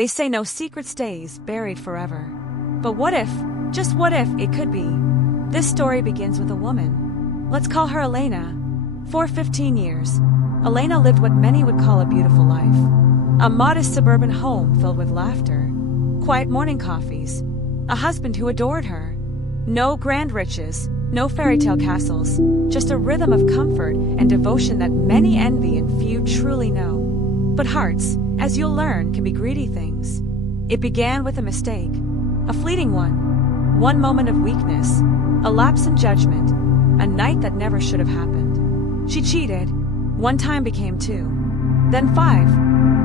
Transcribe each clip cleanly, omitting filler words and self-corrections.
They say no secret stays buried forever. But what if, just what if, it could be? This story begins with a woman. Let's call her Elena. For 15 years, Elena lived what many would call a beautiful life. A modest suburban home filled with laughter, quiet morning coffees, a husband who adored her. No grand riches, no fairy tale castles, just a rhythm of comfort and devotion that many envy and few truly know. But hearts, as you'll learn, can be greedy things. It began with a mistake, a fleeting one moment of weakness, a lapse in judgment, a night that never should have happened. She cheated. One time became two, then five,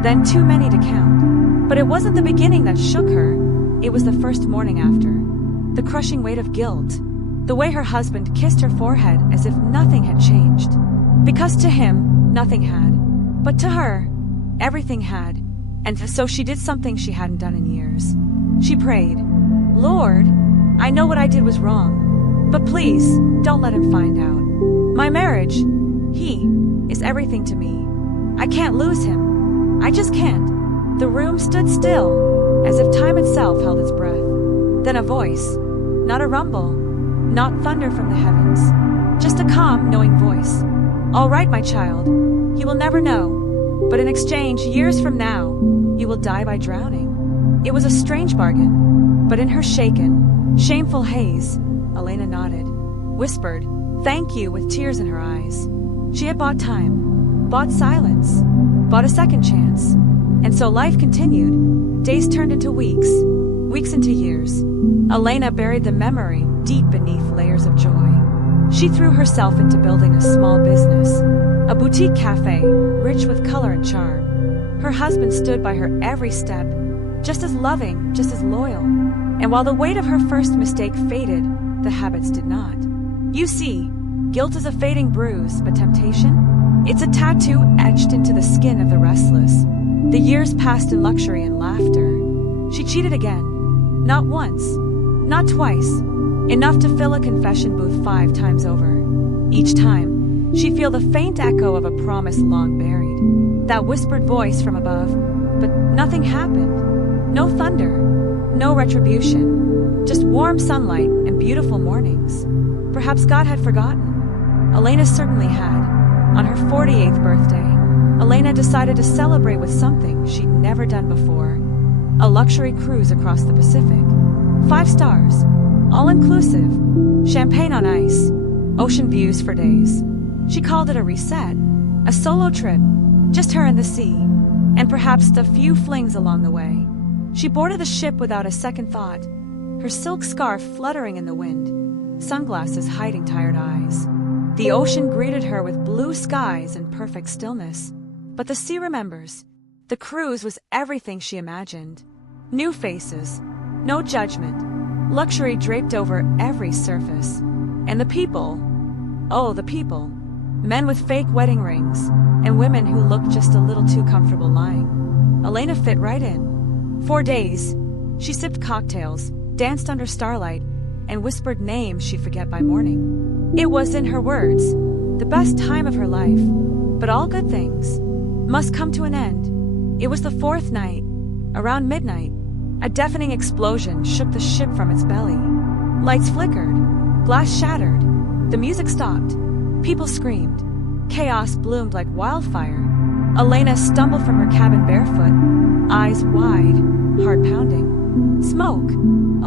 then too many to count. But it wasn't the beginning that shook her, it was the first morning after. The crushing weight of guilt, the way her husband kissed her forehead as if nothing had changed. Because to him, nothing had. But to her, everything had. And so she did something she hadn't done in years. She prayed, "Lord, I know what I did was wrong, but please, don't let him find out. My marriage, he, is everything to me. I can't lose him. I just can't." The room stood still, as if time itself held its breath. Then a voice, not a rumble, not thunder from the heavens, just a calm, knowing voice. "All right, my child, he will never know, but in exchange, years from now, you will die by drowning." It was a strange bargain, but in her shaken, shameful haze, Elena nodded, whispered, "Thank you," with tears in her eyes. She had bought time, bought silence, bought a second chance. And so life continued. Days turned into weeks, weeks into years. Elena buried the memory deep beneath layers of joy. She threw herself into building a small business, a boutique cafe, rich with color and charm. Her husband stood by her every step, just as loving, just as loyal. And while the weight of her first mistake faded, the habits did not. You see, guilt is a fading bruise, but temptation? It's a tattoo etched into the skin of the restless. The years passed in luxury and laughter. She cheated again. Not once, not twice. Enough to fill a confession booth 5 times over. Each time, she'd feel the faint echo of a promise long buried. That whispered voice from above, but nothing happened. No thunder, no retribution. Just warm sunlight and beautiful mornings. Perhaps God had forgotten. Elena certainly had. On her 48th birthday, Elena decided to celebrate with something she'd never done before. A luxury cruise across the Pacific. 5 stars, all-inclusive, champagne on ice, ocean views for days. She called it a reset, a solo trip, just her and the sea, and perhaps a few flings along the way. She boarded the ship without a second thought, her silk scarf fluttering in the wind, sunglasses hiding tired eyes. The ocean greeted her with blue skies and perfect stillness. But the sea remembers. The cruise was everything she imagined. New faces, no judgment, luxury draped over every surface. And the people, oh, the people, men with fake wedding rings, and women who looked just a little too comfortable lying. Elena fit right in. 4 days, she sipped cocktails, danced under starlight, and whispered names she'd forget by morning. It was, in her words, the best time of her life. But all good things must come to an end. It was the 4th night. Around midnight, a deafening explosion shook the ship from its belly. Lights flickered, glass shattered, the music stopped, people screamed. Chaos bloomed like wildfire. Elena stumbled from her cabin barefoot, eyes wide, heart pounding. Smoke,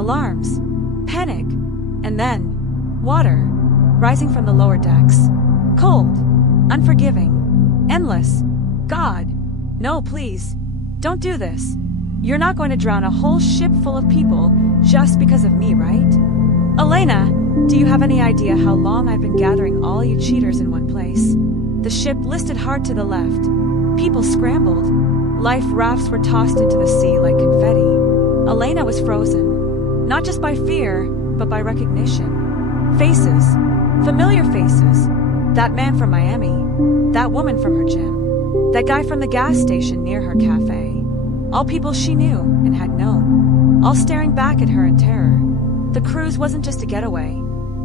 alarms, panic, and then water rising from the lower decks. Cold, unforgiving, endless. God, no, please, don't do this. You're not going to drown a whole ship full of people just because of me, right? Elena, do you have any idea how long I've been gathering all you cheaters in one place? The ship listed hard to the left. People scrambled. Life rafts were tossed into the sea like confetti. Elena was frozen, not just by fear, but by recognition. Faces, familiar faces. That man from Miami, that woman from her gym, that guy from the gas station near her cafe. All people she knew and had known, all staring back at her in terror. The cruise wasn't just a getaway.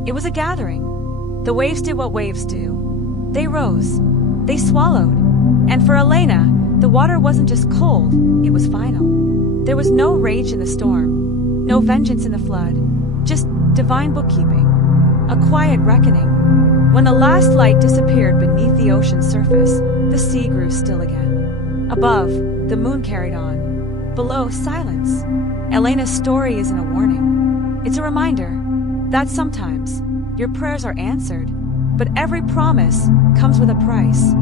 It was a gathering. The waves did what waves do. They rose. They swallowed. And for Elena, the water wasn't just cold, it was final. There was no rage in the storm, no vengeance in the flood, just divine bookkeeping, a quiet reckoning. When the last light disappeared beneath the ocean's surface, the sea grew still again. Above, the moon carried on. Below, silence. Elena's story isn't a warning. It's a reminder that sometimes your prayers are answered, but every promise comes with a price.